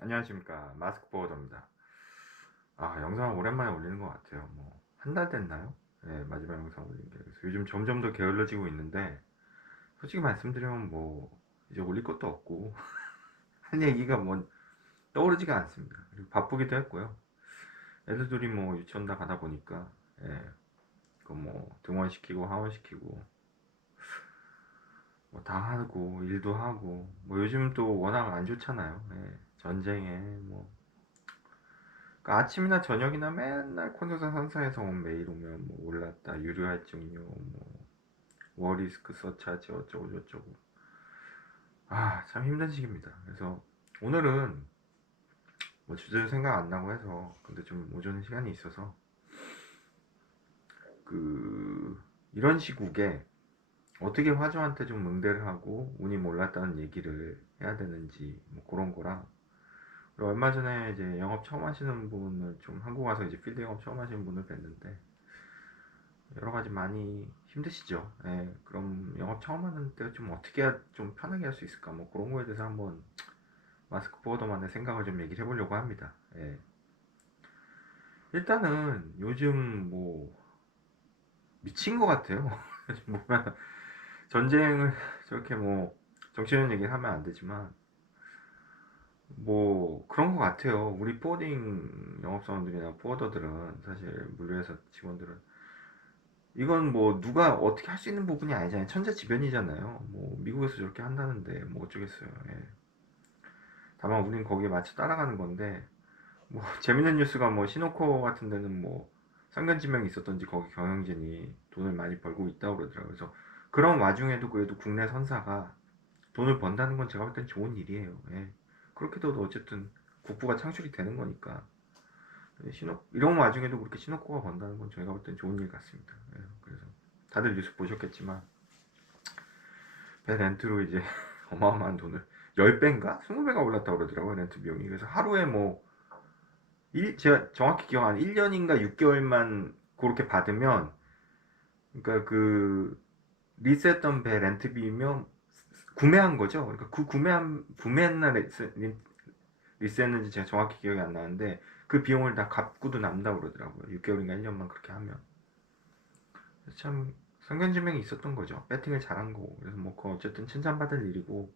안녕하십니까, 마스크 보어더입니다. 영상 오랜만에 올리는 것 같아요. 뭐 한 달 됐나요? 네, 마지막 영상 올린 게. 그래서 요즘 점점 더 게을러지고 있는데, 솔직히 말씀드리면 뭐 이제 올릴 것도 없고 한 얘기가 뭐 떠오르지가 않습니다. 그리고 바쁘기도 했고요. 애들 둘이 뭐 유치원 다 가다 보니까, 예, 그뭐 등원시키고 하원시키고 뭐 다 하고 일도 하고, 뭐 요즘 또 워낙 안 좋잖아요. 예, 전쟁에 뭐 아침이나 저녁이나 맨날 콘도사 상사에서 메일 오면 뭐 올랐다, 유료 할증료, 뭐 워리스크 서차지 어쩌고 저쩌고. 참 힘든 시기입니다. 그래서 오늘은 뭐 주제도 생각 안 나고 해서, 근데 좀 오전에 시간이 있어서 이런 시국에 어떻게 화주한테 좀 응대를 하고 운이 몰랐다는 얘기를 해야 되는지, 뭐 그런 거랑, 그리고 얼마 전에 이제 영업 처음 하시는 분을, 좀 한국 와서 이제 필드 영업 처음 하시는 분을 뵀는데 여러 가지 많이 힘드시죠. 예, 그럼 영업 처음 하는 때 좀 어떻게 해야 좀 편하게 할 수 있을까? 뭐 그런 거에 대해서 한번 마스크 보어더만의 생각을 좀 얘기를 해보려고 합니다. 예. 일단은 요즘 뭐 미친 것 같아요. 보면 전쟁을 저렇게 뭐 정치적인 얘기를 하면 안 되지만 뭐 그런 것 같아요. 우리 포워딩 영업사원들이나 포워더들은, 사실 물류회사 직원들은 이건 뭐 누가 어떻게 할 수 있는 부분이 아니잖아요. 천재지변이잖아요. 뭐 미국에서 저렇게 한다는데 뭐 어쩌겠어요. 예. 다만 우린 거기에 맞춰 따라가는 건데, 뭐 재밌는 뉴스가 뭐 시노코 같은 데는 뭐 상견지명이 있었던지 거기 경영진이 돈을 많이 벌고 있다고 그러더라고요. 그래서 그런 와중에도 그래도 국내 선사가 돈을 번다는 건 제가 볼 땐 좋은 일이에요. 예. 그렇게 도 어쨌든 국부가 창출이 되는 거니까. 이런 와중에도 그렇게 시노코가 번다는 건 저희가 볼 땐 좋은 일 같습니다. 예. 그래서 다들 뉴스 보셨겠지만 배 렌트로 이제 어마어마한 돈을 10배인가? 20배가 올랐다고 그러더라고요, 렌트 비용이. 그래서 하루에 뭐 제가 정확히 기억 안 1년인가 6개월만 그렇게 받으면, 그러니까 리스했던 배 렌트비면 구매한 거죠. 그러니까 그 구매한 날 리스했는지 제가 정확히 기억이 안 나는데, 그 비용을 다 갚고도 남다고 그러더라고요. 6개월인가 1년만 그렇게 하면. 그래서 참 성견지명이 있었던 거죠. 배팅을 잘한 거고. 그래서 뭐 그거 어쨌든 칭찬받을 일이고,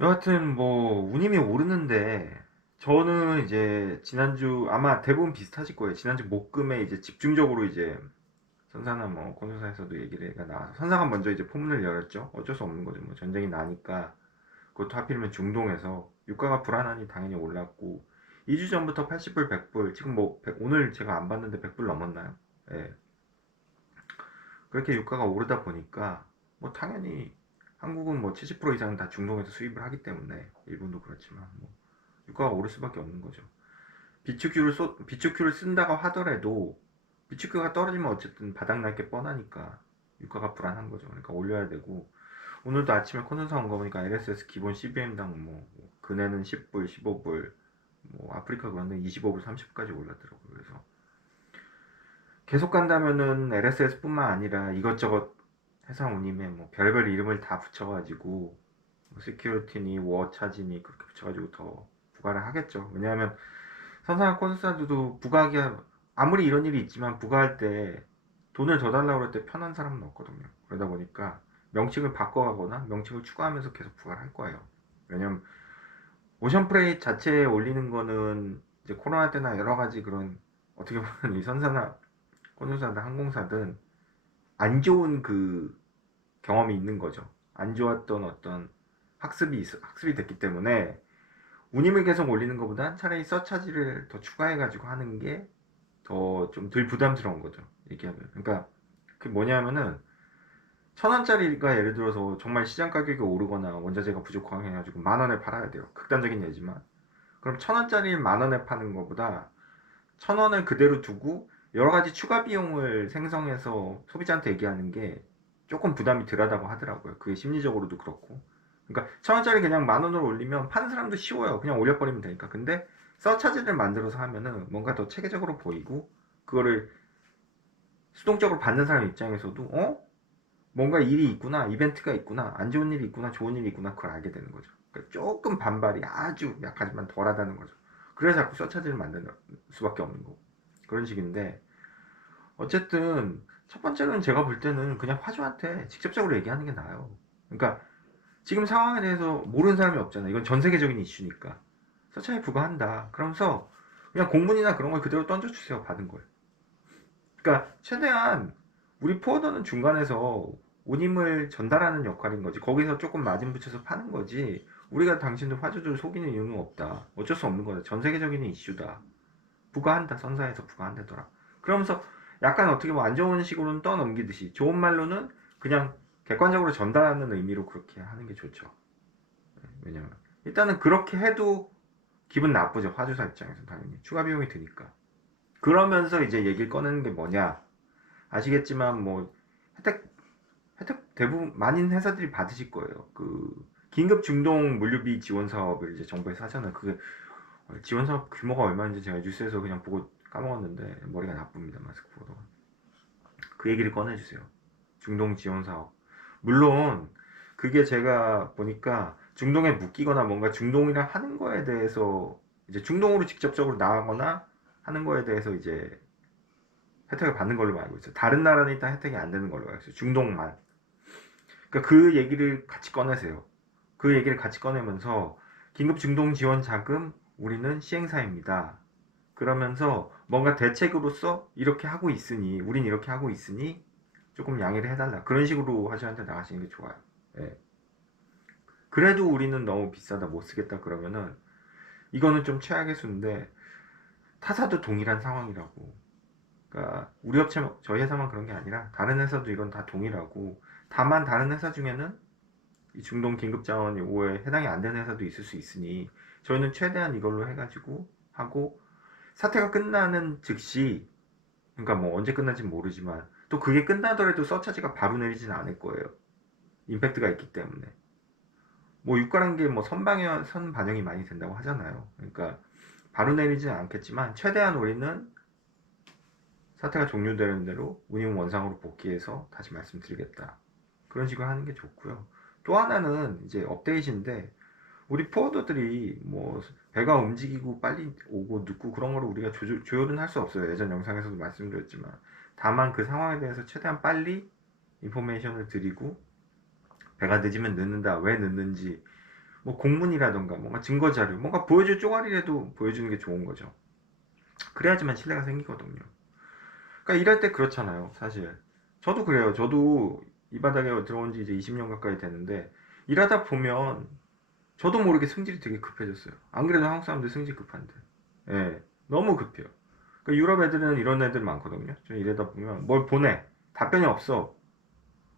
여하튼 뭐 운임이 오르는데, 저는 이제 지난주 아마 대부분 비슷하실 거예요. 지난주 목금에 이제 집중적으로 이제 선사나 뭐 건설사에서도 얘기가 나와서 선사가 먼저 이제 포문을 열었죠. 어쩔 수 없는 거죠. 뭐 전쟁이 나니까. 그것도 하필이면 중동에서 유가가 불안하니 당연히 올랐고, 2주 전부터 80불, 100불, 지금 뭐 오늘 제가 안 봤는데 100불 넘었나요? 예. 그렇게 유가가 오르다 보니까 뭐 당연히 한국은 뭐 70% 이상 다 중동에서 수입을 하기 때문에, 일본도 그렇지만 뭐 유가가 오를 수밖에 없는 거죠. 비축큐를 쓴다고 하더라도 비축큐가 떨어지면 어쨌든 바닥날 게 뻔하니까 유가가 불안한 거죠. 그러니까 올려야 되고, 오늘도 아침에 컨센서 온 거 보니까 LSS 기본 CBM당 뭐 근해는 10불, 15불, 뭐 아프리카 그런데 25불, 30불까지 올랐더라고요. 그래서 계속 간다면은 LSS뿐만 아니라 이것저것 회사 운임에 뭐 별별 이름을 다 붙여가지고 뭐 시큐리티니 워차지니 그렇게 붙여가지고 더 부과를 하겠죠. 왜냐하면 선상한 콘서트도 부가하기, 아무리 이런 일이 있지만 부가할 때 돈을 더 달라고 할 때 편한 사람은 없거든요. 그러다 보니까 명칭을 바꿔가거나 명칭을 추가하면서 계속 부과를 할 거예요. 왜냐면 오션 프레이 자체에 올리는 거는 이제 코로나 때나 여러 가지 그런, 어떻게 보면 이 선사나 콘서트사든 항공사든 안 좋은 경험이 있는 거죠. 안 좋았던 어떤 학습이 됐기 때문에 운임을 계속 올리는 것보다 차라리 서차지를 더 추가해가지고 하는 게 더 좀 덜 부담스러운 거죠. 얘기하면. 그러니까 그게 뭐냐면은 1,000원짜리가 예를 들어서 정말 시장 가격이 오르거나 원자재가 부족하게 해가지고 10,000원에 팔아야 돼요. 극단적인 예지만. 그럼 1,000원짜리를 10,000원에 파는 것보다 1,000원을 그대로 두고 여러 가지 추가 비용을 생성해서 소비자한테 얘기하는 게 조금 부담이 덜하다고 하더라고요. 그게 심리적으로도 그렇고. 그러니까 1,000원짜리 그냥 10,000원으로 올리면 파는 사람도 쉬워요. 그냥 올려버리면 되니까. 근데 서차지를 만들어서 하면은 뭔가 더 체계적으로 보이고, 그거를 수동적으로 받는 사람 입장에서도 뭔가 일이 있구나, 이벤트가 있구나, 안 좋은 일이 있구나, 좋은 일이 있구나, 그걸 알게 되는 거죠. 그러니까 조금 반발이 아주 약하지만 덜하다는 거죠. 그래서 자꾸 서차지를 만드는 수밖에 없는 거고. 그런 식인데, 어쨌든 첫 번째는 제가 볼 때는 그냥 화주한테 직접적으로 얘기하는 게 나아요. 그러니까 지금 상황에 대해서 모르는 사람이 없잖아. 이건 전 세계적인 이슈니까. 서차에 부과한다. 그러면서 그냥 공문이나 그런 걸 그대로 던져주세요. 받은 걸. 그러니까 최대한 우리 포워더는 중간에서 운임을 전달하는 역할인 거지. 거기서 조금 마진 붙여서 파는 거지. 우리가 당신들 화주들 속이는 이유는 없다. 어쩔 수 없는 거다. 전 세계적인 이슈다. 부과한다. 선사에서 부과한다더라. 그러면서 약간 어떻게 뭐 안 좋은 식으로는 떠넘기듯이 좋은 말로는 그냥 객관적으로 전달하는 의미로 그렇게 하는 게 좋죠. 왜냐면 일단은 그렇게 해도 기분 나쁘죠. 화주사 입장에서 당연히 추가 비용이 드니까. 그러면서 이제 얘기를 꺼내는 게 뭐냐? 아시겠지만 뭐 혜택 대부분 많은 회사들이 받으실 거예요. 그 긴급 중동 물류비 지원 사업을 이제 정부에서 하잖아요. 그게 지원 사업 규모가 얼마인지 제가 뉴스에서 그냥 보고 까먹었는데 머리가 나쁩니다. 마스크보다가. 그 얘기를 꺼내주세요. 중동 지원 사업. 물론 그게 제가 보니까 중동에 묶이거나 뭔가 중동이랑 하는 거에 대해서 이제 중동으로 직접적으로 나가거나 하는 거에 대해서 이제 혜택을 받는 걸로 알고 있어요. 다른 나라는 일단 혜택이 안 되는 걸로 알고 있어요. 중동만. 그러니까 그 얘기를 같이 꺼내세요. 그 얘기를 같이 꺼내면서 긴급 중동 지원 자금 우리는 시행사입니다. 그러면서 뭔가 대책으로서 이렇게 하고 있으니 우린 이렇게 하고 있으니 조금 양해를 해달라. 그런 식으로 화주한테 나가시는 게 좋아요. 예. 그래도 우리는 너무 비싸다 못 쓰겠다 그러면은 이거는 좀 최악의 수인데 타사도 동일한 상황이라고. 그러니까 우리 업체 저희 회사만 그런 게 아니라 다른 회사도 이건 다 동일하고 다만 다른 회사 중에는 이 중동 긴급 자원 요구에 해당이 안 되는 회사도 있을 수 있으니 저희는 최대한 이걸로 해가지고 하고 사태가 끝나는 즉시 그러니까 뭐 언제 끝날지 모르지만 또 그게 끝나더라도 서차지가 바로 내리지는 않을 거예요. 임팩트가 있기 때문에 뭐 유가란 게 뭐 선 반영이 많이 된다고 하잖아요. 그러니까 바로 내리지는 않겠지만 최대한 우리는 사태가 종료되는 대로 운임 원상으로 복귀해서 다시 말씀드리겠다. 그런 식으로 하는 게 좋고요. 또 하나는 이제 업데이트인데 우리 포워더들이 뭐 배가 움직이고 빨리 오고 늦고 그런 거를 우리가 조율은 할 수 없어요. 예전 영상에서도 말씀드렸지만 다만 그 상황에 대해서 최대한 빨리 인포메이션을 드리고 배가 늦으면 늦는다 왜 늦는지 뭐 공문이라던가 뭔가 증거 자료 뭔가 보여줄 쪼가리라도 보여주는 게 좋은 거죠. 그래야지만 신뢰가 생기거든요. 그러니까 일할 때 그렇잖아요. 사실 저도 그래요. 저도 이 바닥에 들어온 지 이제 20년 가까이 됐는데 일하다 보면 저도 모르게 승질이 되게 급해졌어요. 안 그래도 한국 사람들 승질 급한데. 예, 너무 급해요. 그러니까 유럽 애들은 이런 애들 많거든요. 저 이러다 보면 뭘 보내. 답변이 없어.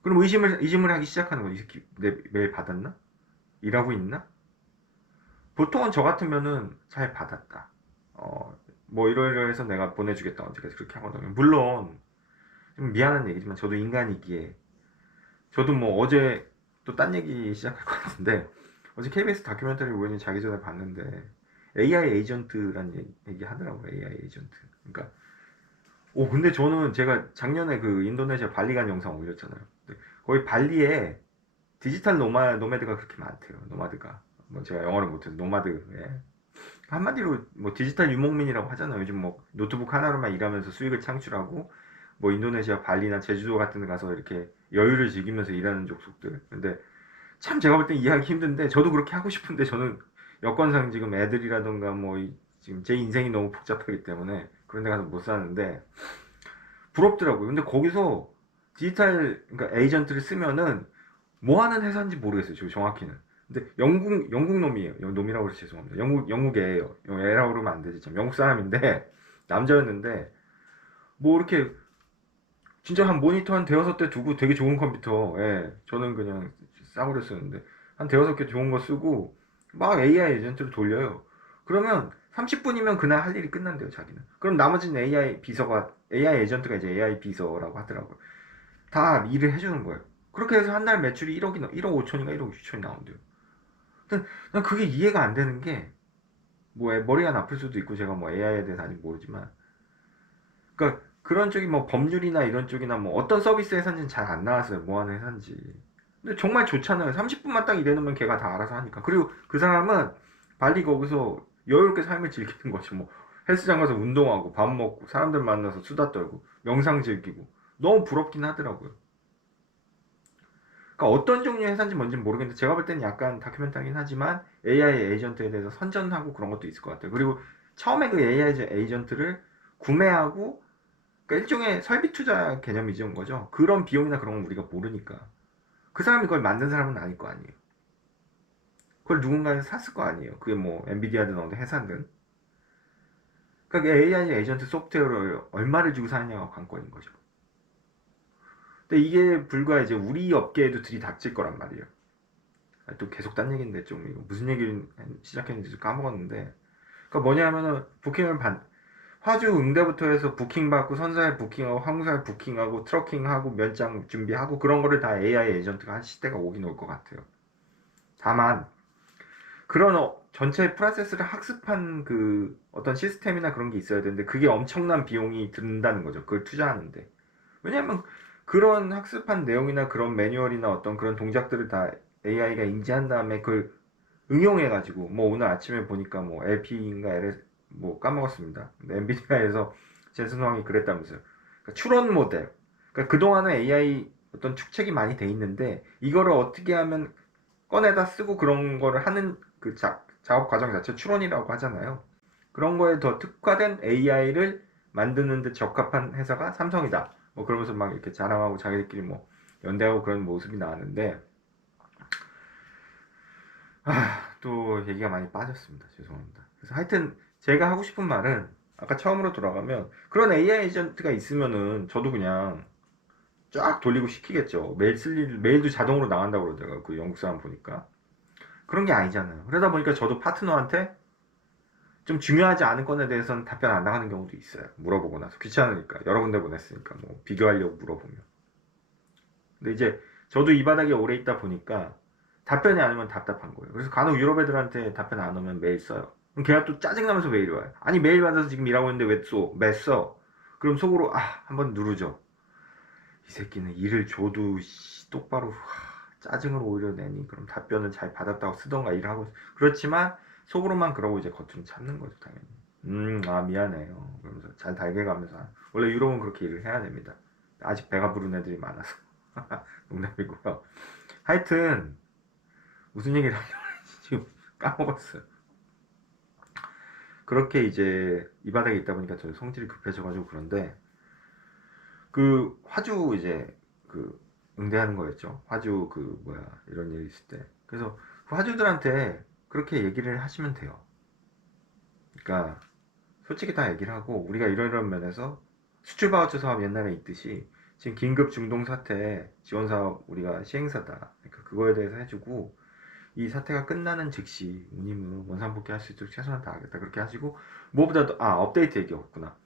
그럼 의심을 하기 시작하는 거지. 이 새끼 내 메일 받았나? 일하고 있나? 보통은 저 같으면은 잘 받았다. 뭐 이러이러해서 내가 보내주겠다. 언제까지 그렇게 하거든요. 물론 좀 미안한 얘기지만 저도 인간이기에 저도 뭐 어제 또 딴 얘기 시작할 것 같은데 어제 KBS 다큐멘터리 우연히 자기 전에 봤는데 AI 에이전트라는 얘기 하더라고요. AI 에이전트. 그러니까 근데 저는 제가 작년에 그 인도네시아 발리 간 영상 올렸잖아요. 거기 발리에 디지털 노매드가 그렇게 많대요. 노마드가. 뭐 제가 영어를 못해서 노마드. 예. 한마디로 뭐 디지털 유목민이라고 하잖아요. 요즘 뭐 노트북 하나로만 일하면서 수익을 창출하고 뭐 인도네시아 발리나 제주도 같은 데 가서 이렇게 여유를 즐기면서 일하는 족속들. 근데 참 제가 볼 땐 이해하기 힘든데 저도 그렇게 하고 싶은데 저는 여건상 지금 애들이라던가 뭐 지금 제 인생이 너무 복잡하기 때문에 그런 데 가서 못 사는데 부럽더라고요. 근데 거기서 디지털 그러니까 에이전트를 쓰면은 뭐 하는 회사인지 모르겠어요. 저 정확히는. 근데 영국 놈이에요. 놈이라고 해서 죄송합니다. 영국 애예요. 애라고 그러면 안 되지. 참 영국 사람인데 남자였는데 뭐 이렇게 진짜 한 모니터 한 대여섯 대 두고 되게 좋은 컴퓨터. 예. 저는 그냥 싸구려 쓰는데 한 대여섯 개 좋은 거 쓰고 막 AI 에이전트를 돌려요. 그러면 30분이면 그날 할 일이 끝난대요, 자기는. 그럼 나머지는 AI 에이전트가 이제 AI 비서라고 하더라고요. 다 일을 해주는 거예요. 그렇게 해서 한 달 매출이 1억 5천인가 1억 6천이 나온대요. 난 그게 이해가 안 되는 게, 뭐, 머리가 나쁠 수도 있고, 제가 뭐 AI에 대해서 아직 모르지만, 그런 쪽이 뭐 법률이나 이런 쪽이나 뭐 어떤 서비스 회사인지는 잘 안 나왔어요. 뭐 하는 회사인지. 근데 정말 좋잖아요. 30분만 딱 일해놓으면 걔가 다 알아서 하니까. 그리고 그 사람은 발리 거기서 여유롭게 삶을 즐기는 거죠. 뭐 헬스장 가서 운동하고 밥 먹고 사람들 만나서 수다 떨고 명상 즐기고 너무 부럽긴 하더라고요. 그러니까 어떤 종류의 회사인지 뭔지는 모르겠는데 제가 볼 때는 약간 다큐멘터리긴 하지만 AI 에이전트에 대해서 선전하고 그런 것도 있을 것 같아요. 그리고 처음에 그 AI 에이전트를 구매하고 그러니까 일종의 설비 투자 개념이죠, 거죠. 그런 비용이나 그런 건 우리가 모르니까 그 사람이 그걸 만든 사람은 아닐 거 아니에요. 그걸 누군가에서 샀을 거 아니에요. 그게 뭐 엔비디아든 어느 회사든. 그러니까 AI 에이전트 소프트웨어를 얼마를 주고 사느냐가 관건인 거죠. 근데 이게 불과 이제 우리 업계에도 들이닥칠 거란 말이에요. 또 계속 딴 얘기인데 좀 이거 무슨 얘기를 시작했는지 까먹었는데 그러니까 뭐냐면은 부킹을 화주 응대부터 해서 부킹 받고 선사에 부킹하고 항공사에 부킹하고 트러킹하고 면장 준비하고 그런 거를 다 AI 에이전트가 한 시대가 오긴 올 것 같아요. 다만 그런 전체 프로세스를 학습한 그 어떤 시스템이나 그런 게 있어야 되는데 그게 엄청난 비용이 든다는 거죠. 그걸 투자하는데. 왜냐면 그런 학습한 내용이나 그런 매뉴얼이나 어떤 그런 동작들을 다 AI가 인지한 다음에 그걸 응용해가지고 뭐 오늘 아침에 보니까 뭐 LP인가 LS 뭐 까먹었습니다. 근데 엔비디아에서 젠슨 황이 그랬다면서요. 그러니까 추론 모델. 그러니까 그동안은 AI 어떤 축책이 많이 돼 있는데 이거를 어떻게 하면 꺼내다 쓰고 그런 거를 하는 그 작업 과정 자체 추론이라고 하잖아요. 그런 거에 더 특화된 AI를 만드는 데 적합한 회사가 삼성이다. 뭐 그러면서 막 이렇게 자랑하고 자기들끼리 뭐 연대하고 그런 모습이 나왔는데 또 얘기가 많이 빠졌습니다. 죄송합니다. 그래서 하여튼 제가 하고 싶은 말은 아까 처음으로 돌아가면 그런 AI 에이전트가 있으면은 저도 그냥 쫙 돌리고 시키겠죠. 메일 쓸 일, 메일도 자동으로 나간다고 그러더라고요. 그 영국 사람 보니까. 그런 게 아니잖아요. 그러다 보니까 저도 파트너한테 좀 중요하지 않은 건에 대해서는 답변 안 나가는 경우도 있어요. 물어보고 나서 귀찮으니까 여러 군데 보냈으니까 뭐 비교하려고 물어보면. 근데 이제 저도 이 바닥에 오래 있다 보니까 답변이 안 오면 답답한 거예요. 그래서 간혹 유럽 애들한테 답변 안 오면 메일 써요. 그럼 걔가 또 짜증나면서 메일이 와요. 아니 메일 받아서 지금 일하고 있는데 왜 써? 매 써? 그럼 속으로 한번 누르죠. 이 새끼는 일을 줘도 똑바로 짜증을 오히려 내니 그럼 답변을 잘 받았다고 쓰던가 일하고 그렇지만 속으로만 그러고 이제 겉으로 참는 거죠 당연히. 미안해요. 그러면서 잘 달래가면서 원래 유럽은 그렇게 일을 해야 됩니다. 아직 배가 부른 애들이 많아서 농담이고요. 하여튼 무슨 얘기를 하려고 지금 까먹었어요. 그렇게 이제 이 바닥에 있다 보니까 저 성질이 급해져가지고 그런데 그 화주 이제 그 응대하는 거였죠. 화주 그 뭐야 이런 일 있을 때. 그래서 그 화주들한테 그렇게 얘기를 하시면 돼요. 그러니까 솔직히 다 얘기를 하고 우리가 이런 면에서 수출 바우처 사업 옛날에 있듯이 지금 긴급 중동 사태 지원 사업 우리가 시행사다. 그러니까 그거에 대해서 해주고 이 사태가 끝나는 즉시 운임으로 원상복귀 할 수 있도록 최선을 다하겠다. 그렇게 하시고 무엇보다도 업데이트 얘기였구나.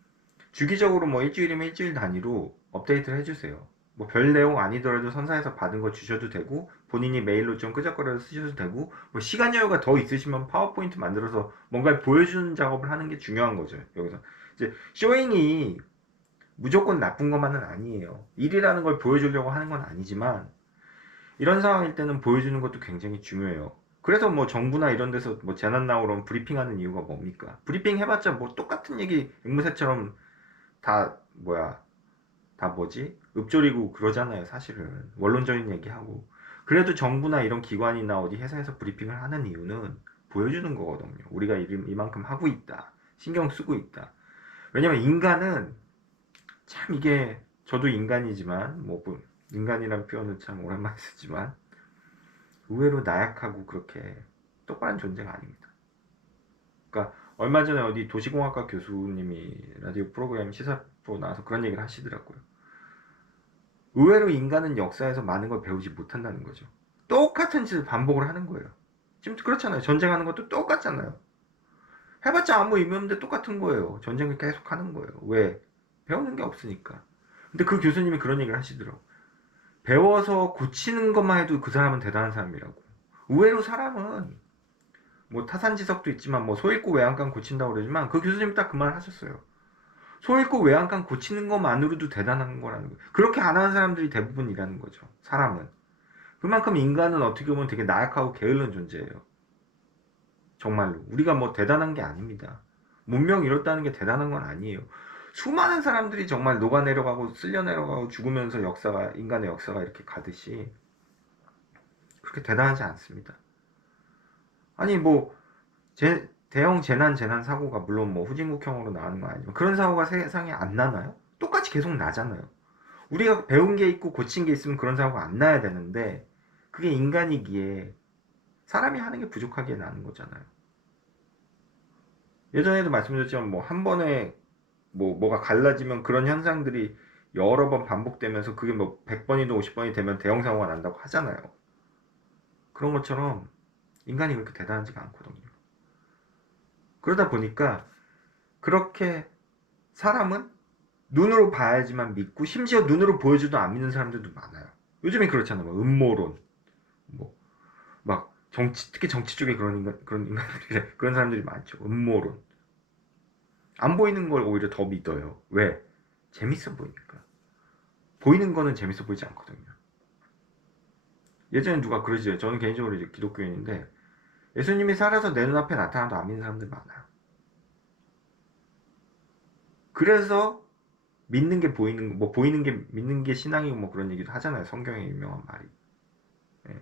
주기적으로 뭐 일주일이면 일주일 단위로 업데이트를 해주세요. 뭐 별 내용 아니더라도 선사에서 받은 거 주셔도 되고 본인이 메일로 좀 끄적거려서 쓰셔도 되고 뭐 시간 여유가 더 있으시면 파워포인트 만들어서 뭔가를 보여주는 작업을 하는 게 중요한 거죠. 여기서 이제 쇼잉이 무조건 나쁜 것만은 아니에요. 일이라는 걸 보여주려고 하는 건 아니지만 이런 상황일 때는 보여주는 것도 굉장히 중요해요. 그래서 뭐 정부나 이런 데서 뭐 재난 나오면 브리핑하는 이유가 뭡니까? 브리핑 해봤자 뭐 똑같은 얘기 앵무새처럼 다 뭐야 다 뭐지? 읊조리고 그러잖아요, 사실은. 원론적인 얘기하고. 그래도 정부나 이런 기관이나 어디 회사에서 브리핑을 하는 이유는 보여주는 거거든요. 우리가 이만큼 하고 있다. 신경 쓰고 있다. 왜냐면 인간은 참 이게 저도 인간이지만 인간이란 표현은 참 오랜만에 쓰지만 의외로 나약하고 그렇게 똑바른 존재가 아닙니다. 그러니까 얼마 전에 어디 도시공학과 교수님이 라디오 프로그램 시사 프로 나와서 그런 얘기를 하시더라고요. 의외로 인간은 역사에서 많은 걸 배우지 못한다는 거죠. 똑같은 짓을 반복을 하는 거예요. 지금 그렇잖아요. 전쟁하는 것도 똑같잖아요. 해봤자 아무 의미 없는데 똑같은 거예요. 전쟁을 계속 하는 거예요. 왜? 배우는 게 없으니까. 근데 그 교수님이 그런 얘기를 하시더라고. 배워서 고치는 것만 해도 그 사람은 대단한 사람이라고. 의외로 사람은 뭐 타산지석도 있지만 뭐 소 잃고 외양간 고친다고 그러지만 그 교수님이 딱 그 말을 하셨어요. 소 잃고 외양간 고치는 것만으로도 대단한 거라는 거예요. 그렇게 안 하는 사람들이 대부분이라는 거죠. 사람은. 그만큼 인간은 어떻게 보면 되게 나약하고 게으른 존재예요. 정말로. 우리가 뭐 대단한 게 아닙니다. 문명 이뤘다는 게 대단한 건 아니에요. 수많은 사람들이 정말 녹아내려가고 쓸려내려가고 죽으면서 역사가, 인간의 역사가 이렇게 가듯이 그렇게 대단하지 않습니다. 아니 뭐 대형 재난 사고가 물론 뭐 후진국형으로 나는 건 아니지만 그런 사고가 세상에 안 나나요? 똑같이 계속 나잖아요. 우리가 배운 게 있고 고친 게 있으면 그런 사고가 안 나야 되는데 그게 인간이기에 사람이 하는 게 부족하기에 나는 거잖아요. 예전에도 말씀드렸지만 뭐 한 번에 뭐가 갈라지면 그런 현상들이 여러 번 반복되면서 그게 뭐 100번이든 50번이 되면 대형 사고가 난다고 하잖아요. 그런 것처럼 인간이 그렇게 대단하지가 않거든요. 그러다 보니까 그렇게 사람은 눈으로 봐야지만 믿고 심지어 눈으로 보여줘도 안 믿는 사람들도 많아요. 요즘에 그렇잖아요. 뭐 음모론, 뭐 막 정치, 특히 정치 쪽에 그런 인간들이 그런 사람들이 많죠. 음모론. 안 보이는 걸 오히려 더 믿어요. 왜? 재밌어 보이니까. 보이는 거는 재밌어 보이지 않거든요. 예전에 누가 그러시죠. 저는 개인적으로 이제 기독교인인데 예수님이 살아서 내 눈앞에 나타나도 안 믿는 사람들 많아요. 그래서 믿는 게 보이는 뭐 보이는 게 믿는 게 신앙이고 뭐 그런 얘기도 하잖아요. 성경에 유명한 말이. 예.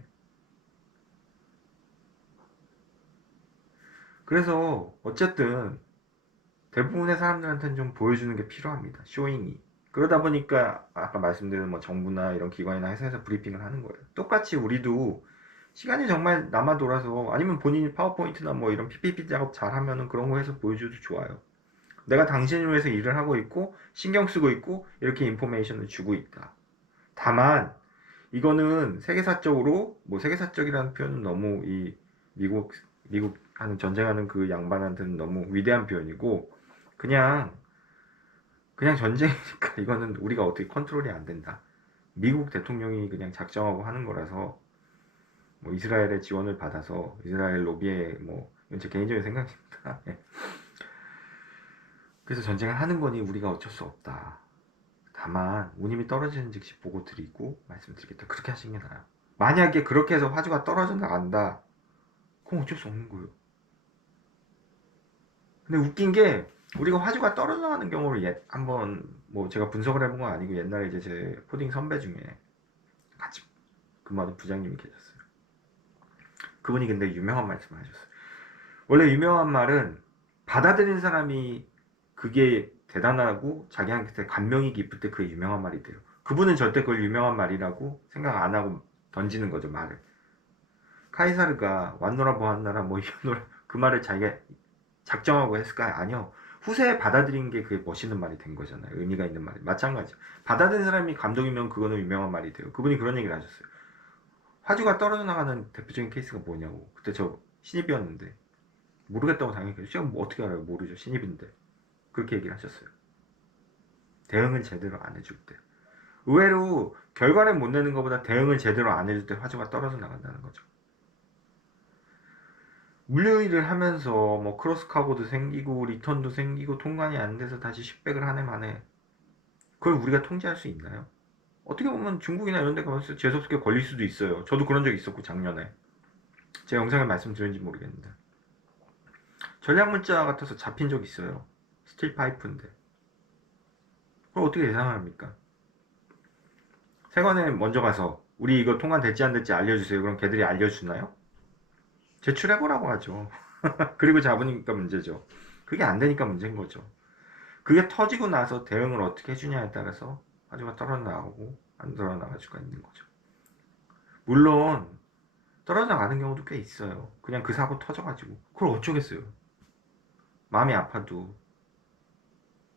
그래서 어쨌든 대부분의 사람들한테는 좀 보여주는 게 필요합니다. 쇼잉이. 그러다 보니까 아까 말씀드린 뭐 정부나 이런 기관이나 회사에서 브리핑을 하는 거예요. 똑같이 우리도 시간이 정말 남아 돌아서 아니면 본인이 파워포인트나 뭐 이런 PPT 작업 잘 하면은 그런 거 해서 보여줘도 좋아요. 내가 당신을 위해서 일을 하고 있고 신경 쓰고 있고 이렇게 인포메이션을 주고 있다. 다만 이거는 세계사적으로 뭐 세계사적이라는 표현은 너무 이 미국 하는 전쟁하는 그 양반한테는 너무 위대한 표현이고 그냥 전쟁이니까 이거는 우리가 어떻게 컨트롤이 안 된다. 미국 대통령이 그냥 작정하고 하는 거라서 뭐 이스라엘의 지원을 받아서 이스라엘 로비에 뭐 이건 제 개인적인 생각입니다. 예. 그래서 전쟁을 하는 거니 우리가 어쩔 수 없다. 다만 운임이 떨어지는 즉시 보고 드리고 말씀드리겠다. 그렇게 하시는 게 나아요. 만약에 그렇게 해서 화주가 떨어져 나간다. 그럼 어쩔 수 없는 거예요. 근데 웃긴 게 우리가 화주가 떨어져 나가는 경우를 한번 뭐 제가 분석을 해본 건 아니고 옛날에 이제 제 코딩 선배 중에 같이 근무하던 부장님이 계셨어요. 그분이 근데 유명한 말씀을 하셨어요. 원래 유명한 말은 받아들인 사람이 그게 대단하고 자기한테 감명이 깊을 때 그게 유명한 말이 돼요. 그분은 절대 그걸 유명한 말이라고 생각 안 하고 던지는 거죠, 말을. 카이사르가 완노라 보안나라 뭐 이노라 그 말을 자기가 작정하고 했을까요? 아니요. 후세에 받아들인 게 그게 멋있는 말이 된 거잖아요. 의미가 있는 말이. 마찬가지. 받아들인 사람이 감동이면 그거는 유명한 말이 돼요. 그분이 그런 얘기를 하셨어요. 화주가 떨어져 나가는 대표적인 케이스가 뭐냐고. 그때 저 신입이었는데 모르겠다고 당연히 제가 뭐 어떻게 알아요? 모르죠. 신입인데. 그렇게 얘기를 하셨어요. 대응을 제대로 안 해줄 때. 의외로 결과를 못 내는 것보다 대응을 제대로 안 해줄 때 화주가 떨어져 나간다는 거죠. 물류일을 하면서 뭐 크로스 카고도 생기고 리턴도 생기고 통관이 안 돼서 다시 쉽백을 한 해 만에 그걸 우리가 통제할 수 있나요? 어떻게 보면 중국이나 이런 데 가면서 재수없게 걸릴 수도 있어요. 저도 그런 적 있었고 작년에 제 영상에 말씀드렸는지 모르겠는데 전략물자 같아서 잡힌 적 있어요. 스틸 파이프인데 그걸 어떻게 예상합니까? 세관에 먼저 가서 우리 이거 통관됐지 안 됐지 알려주세요. 그럼 걔들이 알려주나요? 제출해보라고 하죠. 그리고 잡으니까 문제죠. 그게 안 되니까 문제인 거죠. 그게 터지고 나서 대응을 어떻게 해주냐에 따라서 화재가 떨어져 나가고 안 떨어져 나갈 수가 있는 거죠. 물론 떨어져 나가는 경우도 꽤 있어요. 그냥 그 사고 터져가지고 그걸 어쩌겠어요. 마음이 아파도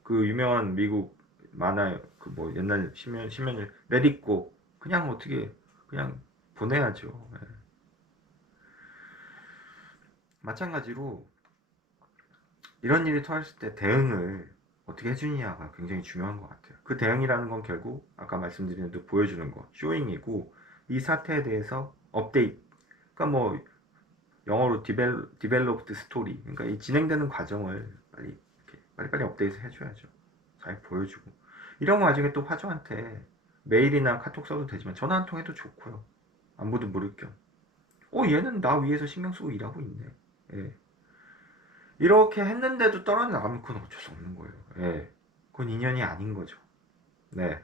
그 유명한 미국 만화 그 뭐 옛날 십면일 레디고 그냥 어떻게 그냥 보내야죠. 네. 마찬가지로 이런 일이 터졌을 때 대응을 어떻게 해주느냐가 굉장히 중요한 것 같아요. 그 대응이라는 건 결국 아까 말씀드린 대로 보여주는 거, 쇼잉이고 이 사태에 대해서 업데이트, 그러니까 뭐 영어로 디벨롭드 스토리, 그러니까 이 진행되는 과정을 빨리 이렇게 빨리빨리 업데이트 해줘야죠. 잘 보여주고 이런 와중에 또 화주한테 메일이나 카톡 써도 되지만 전화 한 통 해도 좋고요. 안부도 물을 겸. 얘는 나 위해서 신경 쓰고 일하고 있네. 예. 이렇게 했는데도 떨어져 나가면 그건 어쩔 수 없는 거예요. 예. 그건 인연이 아닌 거죠. 네.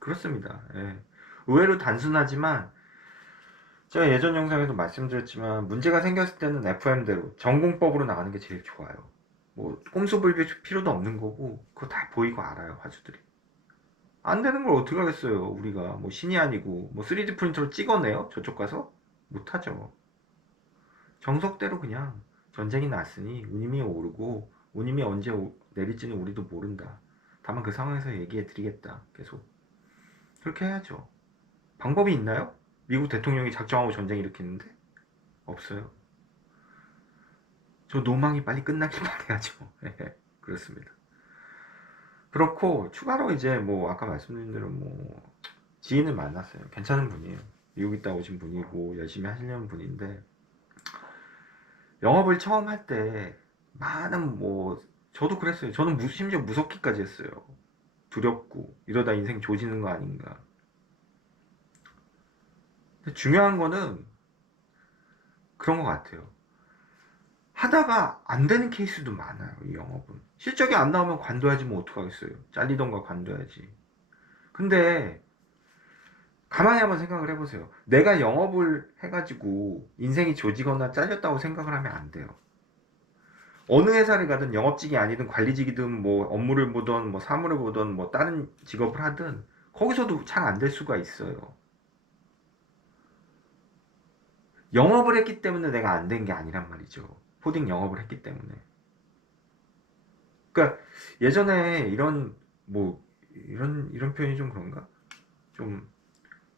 그렇습니다. 예. 의외로 단순하지만 제가 예전 영상에도 말씀드렸지만 문제가 생겼을 때는 FM대로 전공법으로 나가는 게 제일 좋아요. 뭐 꼼수 부릴 필요도 없는 거고 그거 다 보이고 알아요 화주들이. 안 되는 걸 어떻게 하겠어요 우리가 뭐 신이 아니고 뭐 3D 프린터로 찍어내요 저쪽 가서? 못하죠. 정석대로 그냥 전쟁이 났으니 운임이 오르고 운임이 언제 내릴지는 우리도 모른다. 다만 그 상황에서 얘기해 드리겠다. 계속 그렇게 해야죠. 방법이 있나요? 미국 대통령이 작정하고 전쟁 일으키는데? 없어요. 저 노망이 빨리 끝나길 바라야죠. 그렇습니다. 그렇고 추가로 이제 뭐 아까 말씀드린 대로 뭐 지인을 만났어요. 괜찮은 분이에요. 미국 있다 오신 분이고 열심히 하시려는 분인데 영업을 처음 할 때 많은 뭐 저도 그랬어요. 저는 심지어 무섭기까지 했어요. 두렵고 이러다 인생 조지는 거 아닌가. 근데 중요한 거는 그런 것 같아요. 하다가 안 되는 케이스도 많아요. 이 영업은 실적이 안 나오면 관둬야지 뭐 어떡하겠어요. 잘리던가 관둬야지. 근데 가만히 한번 생각을 해보세요. 내가 영업을 해가지고 인생이 조지거나 잘렸다고 생각을 하면 안 돼요. 어느 회사를 가든 영업직이 아니든 관리직이든 뭐 업무를 보던 뭐 사무를 보던 뭐 다른 직업을 하든 거기서도 잘 안 될 수가 있어요. 영업을 했기 때문에 내가 안 된 게 아니란 말이죠. 코딩 영업을 했기 때문에. 그러니까 예전에 이런 표현이 좀 그런가? 좀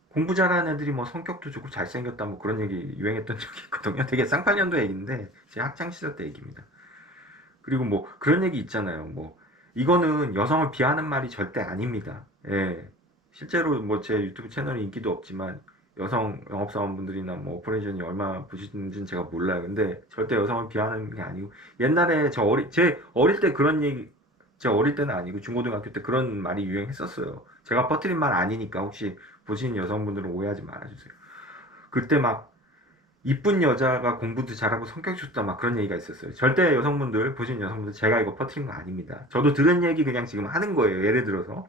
공부 잘하는 애들이 뭐 성격도 좋고 잘생겼다 뭐 그런 얘기 유행했던 적이 있거든요. 되게 쌍팔년도 얘기인데 제 학창 시절 때 얘기입니다. 그리고 뭐 그런 얘기 있잖아요. 뭐 이거는 여성을 비하하는 말이 절대 아닙니다. 예. 실제로 뭐 제 유튜브 채널이 인기도 없지만 여성 영업사원분들이나 뭐 오퍼레이션이 얼마나 보시는지는 제가 몰라요. 근데 절대 여성을 비하하는 게 아니고 옛날에 제 어릴 때 그런 얘기 제 어릴 때는 아니고 중고등학교 때 그런 말이 유행했었어요. 제가 퍼뜨린 말 아니니까 혹시 보시는 여성분들은 오해하지 말아주세요. 그때 막 이쁜 여자가 공부도 잘하고 성격이 좋다 막 그런 얘기가 있었어요. 절대 여성분들 보시는 여성분들 제가 이거 퍼뜨린 거 아닙니다. 저도 들은 얘기 그냥 지금 하는 거예요. 예를 들어서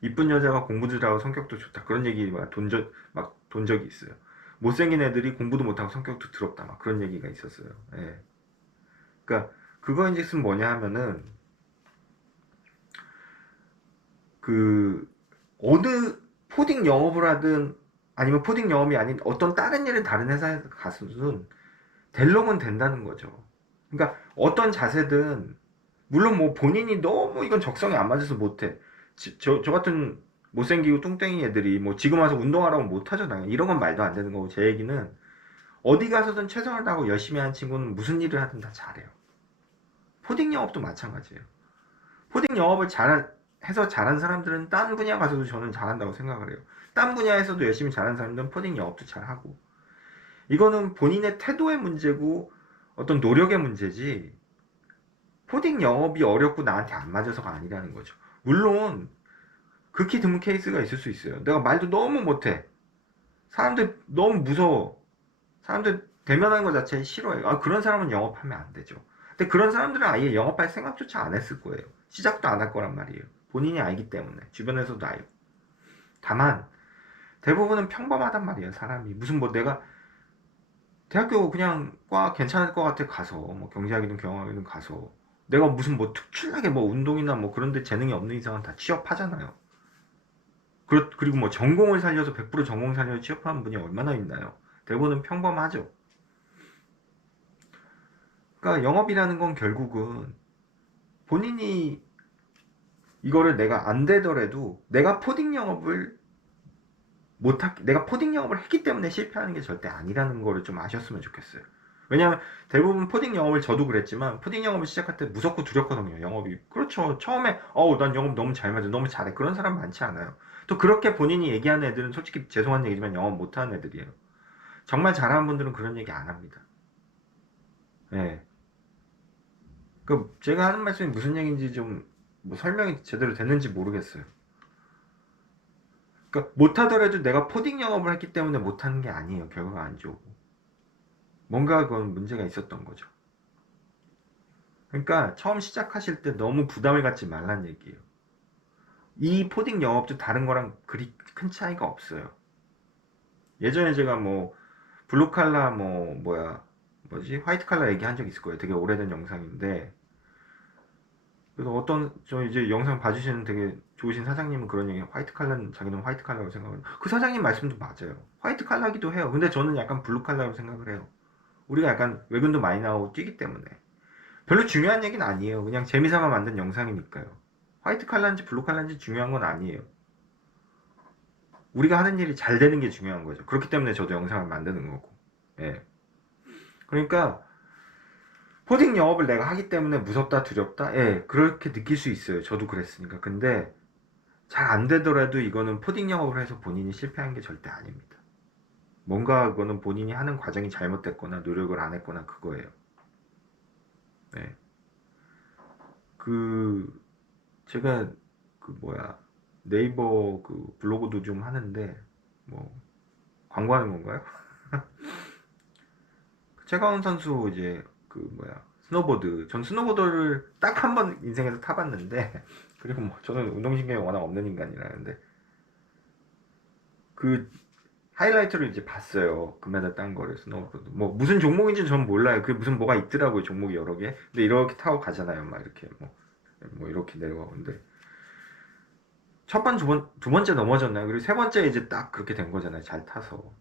이쁜 여자가 공부도 잘하고 성격도 좋다 그런 얘기 막돈 적이 있어요. 못생긴 애들이 공부도 못하고 성격도 더럽다 막 그런 얘기가 있었어요. 예. 그러니까 그거인즉슨 뭐냐 하면은 그 어느 포딩 영업을 하든 아니면 포딩 영업이 아닌 어떤 다른 일을 다른 회사에 가서든 될 놈은 된다는 거죠. 그러니까 어떤 자세든 물론 뭐 본인이 너무 이건 적성에 안 맞아서 못해. 저 같은 못생기고 뚱땡이 애들이 뭐 지금 와서 운동하라고 못하잖아요. 이런 건 말도 안 되는 거고 제 얘기는 어디 가서든 최선을 다하고 열심히 하는 친구는 무슨 일을 하든 다 잘해요. 포딩 영업도 마찬가지예요. 포딩 영업을 해서 잘한 사람들은 딴 분야 가서도 저는 잘한다고 생각을 해요. 딴 분야에서도 열심히 잘하는 사람들은 포딩 영업도 잘하고 이거는 본인의 태도의 문제고 어떤 노력의 문제지 코딩 영업이 어렵고 나한테 안 맞아서가 아니라는 거죠. 물론 극히 드문 케이스가 있을 수 있어요. 내가 말도 너무 못해. 사람들 너무 무서워. 사람들 대면하는 것 자체에 싫어해요. 그런 사람은 영업하면 안 되죠. 근데 그런 사람들은 아예 영업할 생각조차 안 했을 거예요. 시작도 안 할 거란 말이에요. 본인이 알기 때문에. 주변에서도 알고. 다만 대부분은 평범하단 말이에요. 사람이. 무슨 뭐 내가 대학교 그냥 과 괜찮을 것 같아 가서 뭐 경제학이든 경영학이든 가서 내가 무슨 뭐 특출나게 뭐 운동이나 뭐 그런데 재능이 없는 이상은 다 취업하잖아요. 그리고 뭐 전공을 살려서 100% 전공 살려서 취업하는 분이 얼마나 있나요? 대부분은 평범하죠. 그러니까 영업이라는 건 결국은 본인이 이거를 내가 안 되더라도 내가 포딩 영업을 했기 때문에 실패하는 게 절대 아니라는 거를 좀 아셨으면 좋겠어요. 왜냐하면 대부분 포딩 영업을 저도 그랬지만 포딩 영업을 시작할 때 무섭고 두렵거든요. 영업이. 그렇죠. 처음에 난 영업 너무 잘 맞아. 너무 잘해. 그런 사람 많지 않아요. 또 그렇게 본인이 얘기하는 애들은 솔직히 죄송한 얘기지만 영업 못하는 애들이에요. 정말 잘하는 분들은 그런 얘기 안 합니다. 예. 그 제가 하는 말씀이 무슨 얘기인지 좀 뭐 설명이 제대로 됐는지 모르겠어요. 그러니까 못하더라도 내가 포딩 영업을 했기 때문에 못하는 게 아니에요. 결과가 안 좋고. 뭔가 그건 문제가 있었던 거죠. 그러니까 처음 시작하실 때 너무 부담을 갖지 말란 얘기예요. 이 포딩 영업도 다른 거랑 그리 큰 차이가 없어요. 예전에 제가 뭐 블루 칼라 뭐지 화이트 칼라 얘기한 적 있을 거예요. 되게 오래된 영상인데 그래서 어떤 저 이제 영상 봐주시는 되게 좋으신 사장님은 그런 얘기 화이트 칼라는 자기는 화이트 칼라라고 생각하는 그 사장님 말씀도 맞아요. 화이트 칼라기도 해요. 근데 저는 약간 블루 칼라라고 생각을 해요. 우리가 약간 외근도 많이 나오고 뛰기 때문에 별로 중요한 얘기는 아니에요. 그냥 재미삼아 만든 영상이니까요. 화이트 칼라인지 블루 칼라인지 중요한 건 아니에요. 우리가 하는 일이 잘 되는 게 중요한 거죠. 그렇기 때문에 저도 영상을 만드는 거고. 예. 그러니까 포딩 영업을 내가 하기 때문에 무섭다, 두렵다? 예, 그렇게 느낄 수 있어요. 저도 그랬으니까. 근데 잘 안 되더라도 이거는 포딩 영업을 해서 본인이 실패한 게 절대 아닙니다. 뭔가 그거는 본인이 하는 과정이 잘못됐거나 노력을 안 했거나 그거예요. 네. 그 제가 그 뭐야 네이버 그 블로그도 좀 하는데 뭐 광고하는 건가요? 최가운 선수 이제 그 뭐야 스노보드 전 스노보드를 딱 한 번 인생에서 타봤는데 그리고 뭐 저는 운동신경이 워낙 없는 인간이라는데 그 하이라이트를 이제 봤어요. 금메달 딴 거를 스노보드 뭐 무슨 종목인지는 전 몰라요. 그게 무슨 뭐가 있더라고요. 종목이 여러 개. 근데 이렇게 타고 가잖아요. 막 이렇게 뭐 이렇게 내려가는데 첫 번, 두 번째 넘어졌나요? 그리고 세 번째 이제 딱 그렇게 된 거잖아요. 잘 타서.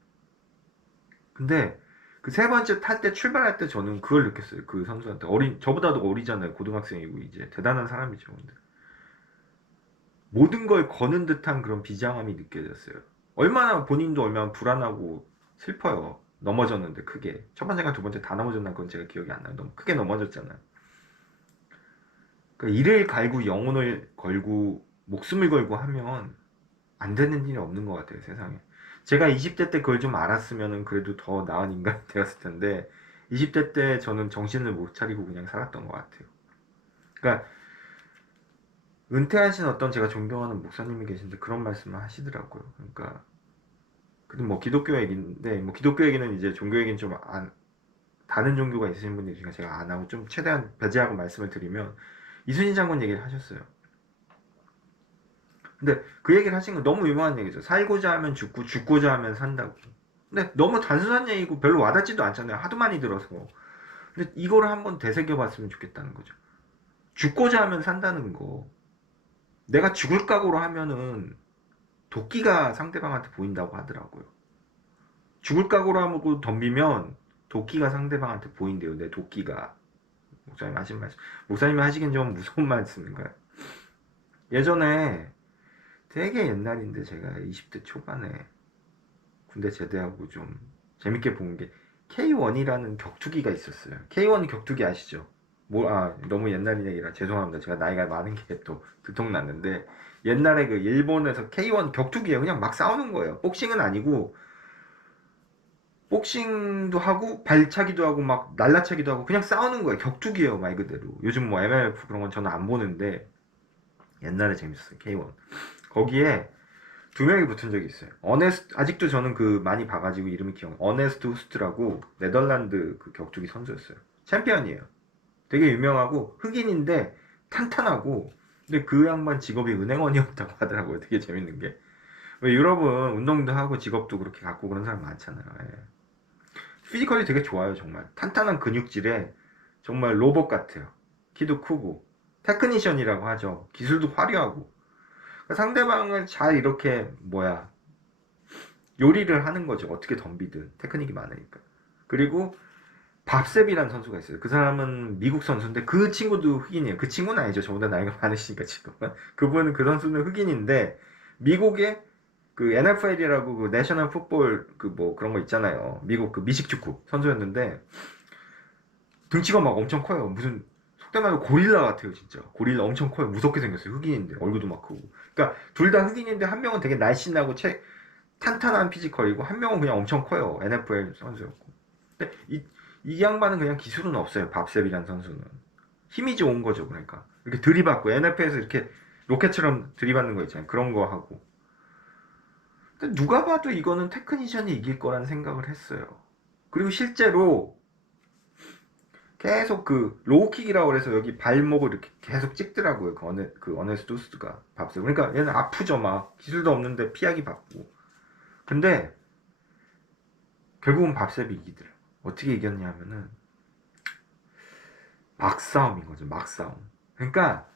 근데 그 세 번째 탈 때 출발할 때 저는 그걸 느꼈어요. 그 선수한테 저보다도 어리잖아요. 고등학생이고 이제 대단한 사람이죠. 근데 모든 걸 거는 듯한 그런 비장함이 느껴졌어요. 본인도 얼마나 불안하고 슬퍼요. 넘어졌는데 크게. 첫 번째가 두 번째 다 넘어졌나 그건 제가 기억이 안 나요. 너무 크게 넘어졌잖아요. 그러니까 이를 갈고 영혼을 걸고 목숨을 걸고 하면 안 되는 일이 없는 것 같아요, 세상에. 제가 20대 때 그걸 좀 알았으면 그래도 더 나은 인간이 되었을 텐데, 20대 때 저는 정신을 못 차리고 그냥 살았던 것 같아요. 그러니까, 은퇴하신 어떤 제가 존경하는 목사님이 계신데 그런 말씀을 하시더라고요. 그러니까, 근데 뭐 기독교 얘기인데, 뭐 기독교 얘기는 이제 종교 얘기는 좀 다른 종교가 있으신 분들이니까 제가 안 하고 좀 최대한 배제하고 말씀을 드리면, 이순신 장군 얘기를 하셨어요. 근데 그 얘기를 하신 건 너무 유명한 얘기죠. 살고자 하면 죽고 죽고자 하면 산다고. 근데 너무 단순한 얘기고 별로 와닿지도 않잖아요. 하도 많이 들어서. 근데 이거를 한번 되새겨 봤으면 좋겠다는 거죠. 죽고자 하면 산다는 거. 내가 죽을 각오로 하면은 도끼가 상대방한테 보인다고 하더라고요. 죽을 각오로 하고 덤비면 도끼가 상대방한테 보인대요. 내 도끼가. 목사님 하신 말씀. 목사님이 하시긴 좀 무서운 말씀인가요? 예전에 되게 옛날인데 제가 20대 초반에 군대 제대하고 좀 재밌게 본 게 K1이라는 격투기가 있었어요. K1 격투기 아시죠? 너무 옛날 얘기라 죄송합니다. 제가 나이가 많은 게 또 들통났는데 옛날에 그 일본에서 K1 격투기예요. 그냥 막 싸우는 거예요. 복싱은 아니고 복싱도 하고 발차기도 하고 막 날라차기도 하고 그냥 싸우는 거예요. 격투기예요, 말 그대로. 요즘 뭐 MMF 그런 건 저는 안 보는데 옛날에 재밌었어요. K1. 거기에 두 명이 붙은 적이 있어요. 아직도 저는 그 많이 봐가지고 이름이 기억나요. 어네스트 후스트라고 네덜란드 그 격투기 선수였어요. 챔피언이에요. 되게 유명하고 흑인인데 탄탄하고 근데 그 양반 직업이 은행원이었다고 하더라고요. 되게 재밌는 게. 왜 유럽은 운동도 하고 직업도 그렇게 갖고 그런 사람 많잖아요. 예. 피지컬이 되게 좋아요, 정말. 탄탄한 근육질에 정말 로봇 같아요. 키도 크고 테크니션이라고 하죠. 기술도 화려하고 그러니까 상대방을 잘 이렇게 요리를 하는 거죠. 어떻게 덤비든 테크닉이 많으니까. 그리고 밥셉이라는 선수가 있어요. 그 사람은 미국 선수인데 그 친구도 흑인이에요. 그 친구는 아니죠. 저보다 나이가 많으시니까 지금은. 그 선수는 흑인인데 미국의 그 NFL이라고 그 내셔널 풋볼 그 뭐 그런 거 있잖아요. 미국 그 미식축구 선수였는데 등치가 막 엄청 커요. 무슨 속된 말로 고릴라 같아요, 진짜. 고릴라 엄청 커요. 무섭게 생겼어요. 흑인인데 얼굴도 막 크고. 그러니까 둘 다 흑인인데 한 명은 되게 날씬하고 탄탄한 피지컬이고 한 명은 그냥 엄청 커요. NFL 선수였고. 근데 이 양반은 그냥 기술은 없어요. 밥셉이란 선수는. 힘이 좋은 거죠. 그러니까 이렇게 들이받고 NFL에서 이렇게 로켓처럼 들이받는 거 있잖아요. 그런 거 하고 근데 누가 봐도 이거는 테크니션이 이길 거란 생각을 했어요. 그리고 실제로 계속 그 로우킥이라고 그래서 여기 발목을 이렇게 계속 찍더라고요. 그 어네스토스가 밥셉. 그러니까 얘는 아프죠. 막 기술도 없는데 피하기 바쁘고. 근데 결국은 밥셉이 이기더라고. 어떻게 이겼냐면은 막싸움인 거죠. 막싸움. 그러니까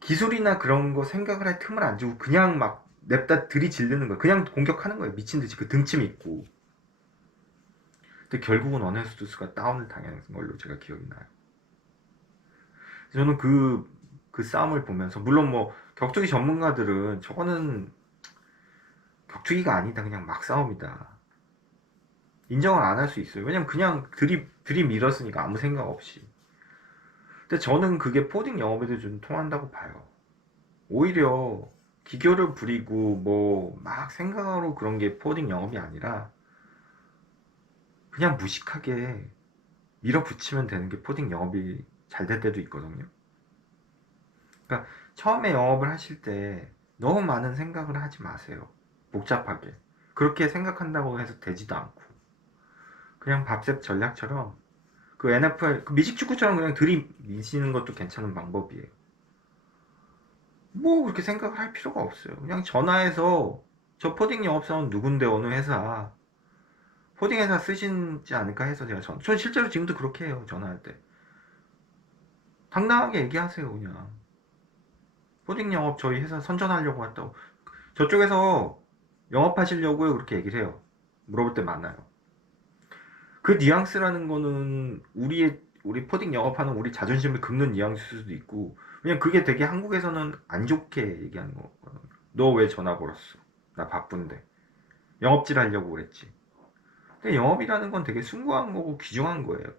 기술이나 그런 거 생각을 할 틈을 안 주고 그냥 막 냅다 들이지르는 거예요. 그냥 공격하는 거예요. 미친 듯이 그 등짐 있고. 근데 결국은 어네스토스가 다운을 당하는 걸로 제가 기억이 나요. 저는 그 싸움을 보면서 물론 뭐 격투기 전문가들은 저거는 격투기가 아니다. 그냥 막싸움이다. 인정을 안 할 수 있어요. 왜냐면 그냥 들이밀었으니까 아무 생각 없이. 근데 저는 그게 포딩 영업에도 좀 통한다고 봐요. 오히려 기교를 부리고 뭐 막 생각으로 그런 게 포딩 영업이 아니라 그냥 무식하게 밀어붙이면 되는 게 포딩 영업이 잘 될 때도 있거든요. 그러니까 처음에 영업을 하실 때 너무 많은 생각을 하지 마세요. 복잡하게. 그렇게 생각한다고 해서 되지도 않고. 그냥 밥셉 전략처럼 그 NFL, 그 미식축구처럼 그냥 들이미시는 것도 괜찮은 방법이에요. 뭐 그렇게 생각을 할 필요가 없어요. 그냥 전화해서 저 포딩 영업사원 누군데 어느 회사 포딩 회사 쓰시지 않을까 해서 전 실제로 지금도 그렇게 해요. 전화할 때 당당하게 얘기하세요. 그냥 포딩 영업 저희 회사 선전하려고 왔다고 저쪽에서 영업하시려고요. 그렇게 얘기를 해요. 물어볼 때 많아요. 그 뉘앙스라는 거는 우리 포딩 영업하는 우리 자존심을 긁는 뉘앙스일 수도 있고 그냥 그게 되게 한국에서는 안 좋게 얘기하는 거거든요. 너 왜 전화 걸었어? 나 바쁜데 영업질 하려고 그랬지. 근데 영업이라는 건 되게 숭고한 거고 귀중한 거예요.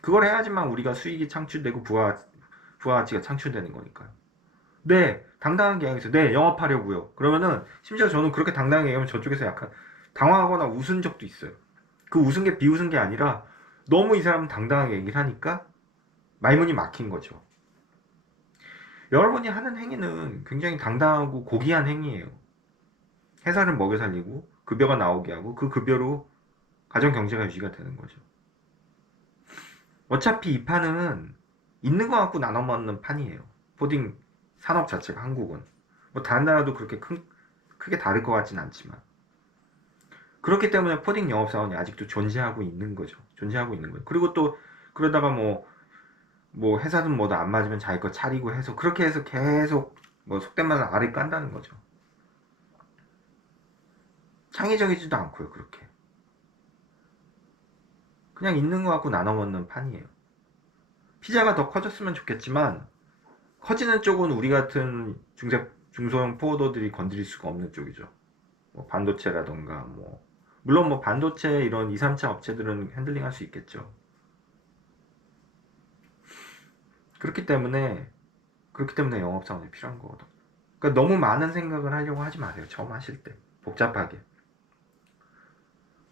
그걸 해야지만 우리가 수익이 창출되고 부가가치가 창출되는 거니까요. 네, 당당하게 얘기해서 네, 영업하려고요. 그러면은 심지어 저는 그렇게 당당하게 얘기하면 저쪽에서 약간 당황하거나 웃은 적도 있어요. 그 웃은 게 비웃은 게 아니라 너무 이 사람은 당당하게 얘기를 하니까 말문이 막힌 거죠. 여러분이 하는 행위는 굉장히 당당하고 고귀한 행위예요. 회사를 먹여 살리고 급여가 나오게 하고 그 급여로 가정 경제가 유지가 되는 거죠. 어차피 이 판은 있는 것 갖고 나눠 먹는 판이에요. 포딩 산업 자체가 한국은. 뭐 다른 나라도 그렇게 크게 다를 것 같진 않지만. 그렇기 때문에 포딩 영업사원이 아직도 존재하고 있는 거죠. 존재하고 있는 거예요. 그리고 또 그러다가 뭐 회사든 뭐도 안 맞으면 자기 거 차리고 해서 그렇게 해서 계속 뭐 속된 말로 알을 깐다는 거죠. 창의적이지도 않고요. 그렇게. 그냥 있는 것 갖고 나눠 먹는 판이에요. 피자가 더 커졌으면 좋겠지만 커지는 쪽은 우리 같은 중소형 포워더들이 건드릴 수가 없는 쪽이죠. 뭐 반도체라던가 뭐 물론 뭐 반도체 이런 2, 3차 업체들은 핸들링 할 수 있겠죠. 그렇기 때문에 영업사원이 필요한 거거든. 그러니까 너무 많은 생각을 하려고 하지 마세요. 처음 하실 때 복잡하게.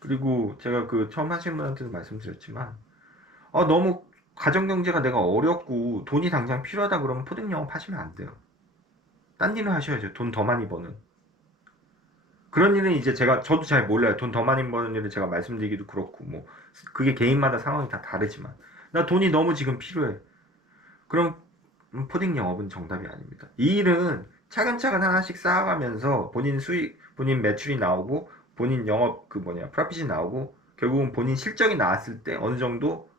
그리고 제가 그 처음 하신 분한테도 말씀드렸지만 너무 가정경제가 내가 어렵고 돈이 당장 필요하다 그러면 포딩 영업 하시면 안 돼요. 딴 일을 하셔야죠. 돈 더 많이 버는. 그런 일은 이제 저도 잘 몰라요. 돈 더 많이 버는 일을 제가 말씀드리기도 그렇고, 뭐, 그게 개인마다 상황이 다 다르지만. 나 돈이 너무 지금 필요해. 그럼, 포딩 영업은 정답이 아닙니다. 이 일은 차근차근 하나씩 쌓아가면서 본인 매출이 나오고, 본인 영업, 프로핏이 나오고, 결국은 본인 실적이 나왔을 때 어느 정도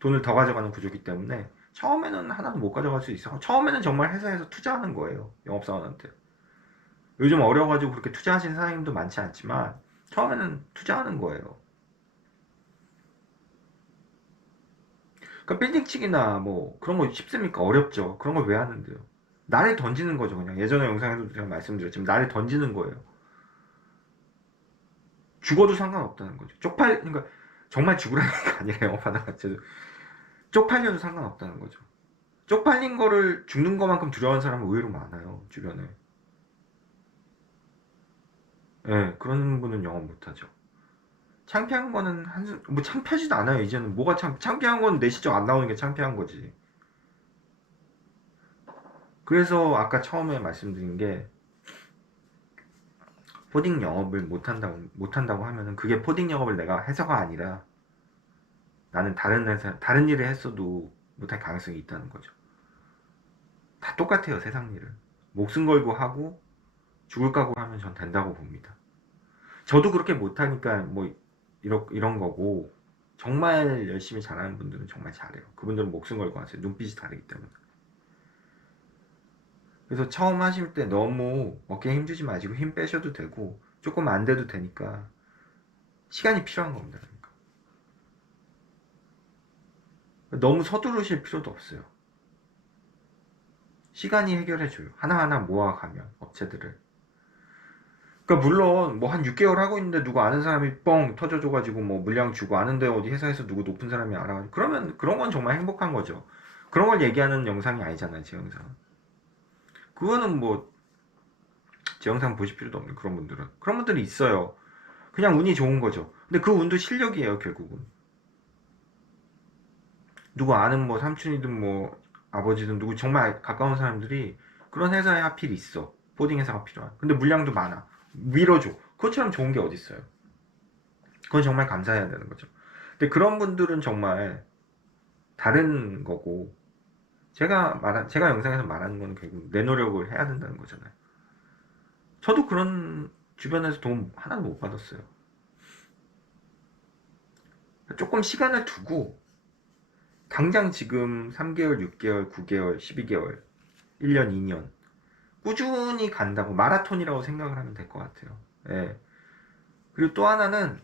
돈을 더 가져가는 구조기 때문에, 처음에는 하나도 못 가져갈 수 있어. 처음에는 정말 회사에서 투자하는 거예요. 영업사원한테. 요즘 어려가지고 그렇게 투자하시는 사장님도 많지 않지만 처음에는 투자하는 거예요. 그러니까 빌딩치기나 뭐 그런 거 쉽습니까? 어렵죠. 그런 걸 왜 하는데요? 나를 던지는 거죠. 그냥 예전에 영상에도 제가 말씀드렸지만 나를 던지는 거예요. 죽어도 상관없다는 거죠. 그러니까 정말 죽으라는 게 아니라 영업하다 자체도 쪽팔려도 상관없다는 거죠. 쪽팔린 거를 죽는 것만큼 두려워하는 사람은 의외로 많아요. 주변에. 예, 그런 분은 영업 못하죠. 창피한 거는 뭐 창피하지도 않아요. 이제는 뭐가 창피한 건 내 실적 안 나오는 게 창피한 거지. 그래서 아까 처음에 말씀드린 게 포딩 영업을 못한다고 하면은 그게 포딩 영업을 내가 해서가 아니라 나는 다른 회사, 다른 일을 했어도 못할 가능성이 있다는 거죠. 다 똑같아요, 세상 일은. 목숨 걸고 하고 죽을 각오로 하면 전 된다고 봅니다. 저도 그렇게 못하니까 뭐 이런 거고, 정말 열심히 잘하는 분들은 정말 잘해요. 그분들은 목숨 걸고 하세요. 눈빛이 다르기 때문에. 그래서 처음 하실 때 너무 어깨에 힘주지 마시고 힘 빼셔도 되고 조금 안 돼도 되니까 시간이 필요한 겁니다. 그러니까. 너무 서두르실 필요도 없어요. 시간이 해결해줘요. 하나하나 모아가면 업체들을. 그러니까 물론 뭐 한 6개월 하고 있는데 누구 아는 사람이 뻥 터져줘가지고 뭐 물량 주고 아는데 어디 회사에서 누구 높은 사람이 알아가지고 그러면 그런 건 정말 행복한 거죠. 그런 걸 얘기하는 영상이 아니잖아요, 제 영상. 그거는 뭐 제 영상 보실 필요도 없는 그런 분들은. 그런 분들이 있어요. 그냥 운이 좋은 거죠. 근데 그 운도 실력이에요, 결국은. 누구 아는 뭐 삼촌이든 뭐 아버지든 누구 정말 가까운 사람들이 그런 회사에 하필 있어. 포딩 회사가 필요한. 근데 물량도 많아. 밀어줘. 그것처럼 좋은 게 어딨어요. 그건 정말 감사해야 되는 거죠. 근데 그런 분들은 정말 다른 거고, 제가 영상에서 말하는 건 결국 내 노력을 해야 된다는 거잖아요. 저도 그런 주변에서 도움 하나도 못 받았어요. 조금 시간을 두고, 당장 지금 3개월, 6개월, 9개월, 12개월, 1년, 2년, 꾸준히 간다고 마라톤이라고 생각을 하면 될 것 같아요. 예. 그리고 또 하나는,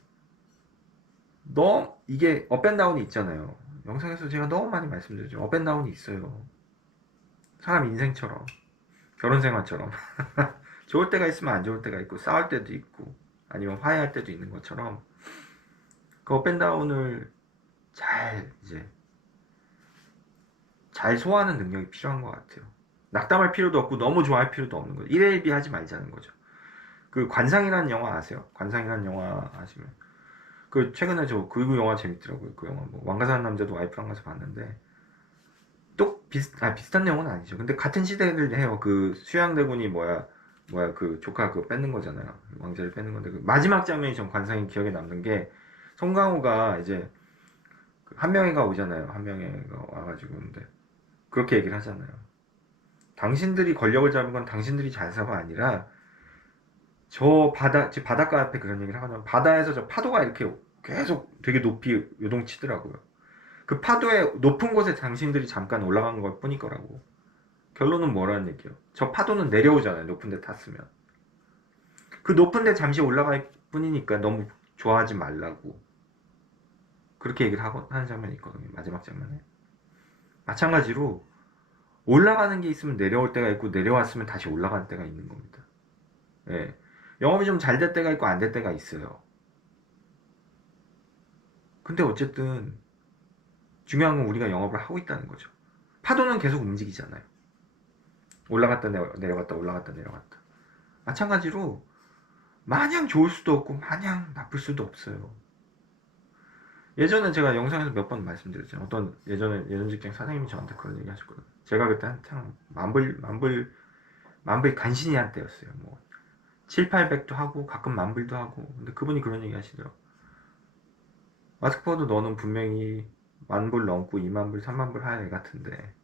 이게 업앤다운이 있잖아요. 영상에서 제가 너무 많이 말씀드렸죠. 업앤다운이 있어요. 사람 인생처럼, 결혼 생활처럼. 좋을 때가 있으면 안 좋을 때가 있고, 싸울 때도 있고, 아니면 화해할 때도 있는 것처럼, 그 업앤다운을 이제, 잘 소화하는 능력이 필요한 것 같아요. 낙담할 필요도 없고, 너무 좋아할 필요도 없는 거죠. 1회 1비 하지 말자는 거죠. 그 관상이라는 영화 아세요? 관상이라는 영화 아시면. 그 최근에 그 영화 재밌더라고요. 그 영화 뭐 왕가사는 남자도 와이프랑 가서 봤는데 또 비슷한 내용은 아니죠. 근데 같은 시대를 해요. 그 수양대군이 그 조카 그거 뺏는 거잖아요. 왕자를 뺏는 건데 그 마지막 장면이 전 관상이 기억에 남는 게 송강호가 이제 그 한명회가 오잖아요. 한명회가 와가지고 근데 그렇게 얘기를 하잖아요. 당신들이 권력을 잡은 건 당신들이 잘사가 아니라 저 바닷가 앞에 그런 얘기를 하거든요. 바다에서 저 파도가 이렇게 계속 되게 높이 요동치더라고요. 그 파도의 높은 곳에 당신들이 잠깐 올라간 걸 뿐일 거라고. 결론은 뭐라는 얘기예요? 저 파도는 내려오잖아요. 높은 데 탔으면. 그 높은 데 잠시 올라갈 뿐이니까 너무 좋아하지 말라고. 그렇게 얘기를 하는 장면이 있거든요. 마지막 장면에. 마찬가지로 올라가는 게 있으면 내려올 때가 있고 내려왔으면 다시 올라가는 때가 있는 겁니다. 예. 영업이 좀 잘 될 때가 있고 안 될 때가 있어요. 근데 어쨌든 중요한 건 우리가 영업을 하고 있다는 거죠. 파도는 계속 움직이잖아요. 올라갔다 내려갔다 올라갔다 내려갔다. 마찬가지로 마냥 좋을 수도 없고 마냥 나쁠 수도 없어요. 예전에 제가 영상에서 몇 번 말씀드렸잖아요. 예전 직장 사장님이 저한테 그런 얘기 하셨거든요. 제가 그때 한창 만불 간신히 한 때였어요. 뭐 7, 800도 하고 가끔 만불도 하고. 근데 그분이 그런 얘기 하시더라고요. 마스크퍼도 너는 분명히 만불 넘고 2만불, 3만불 할 애 같은데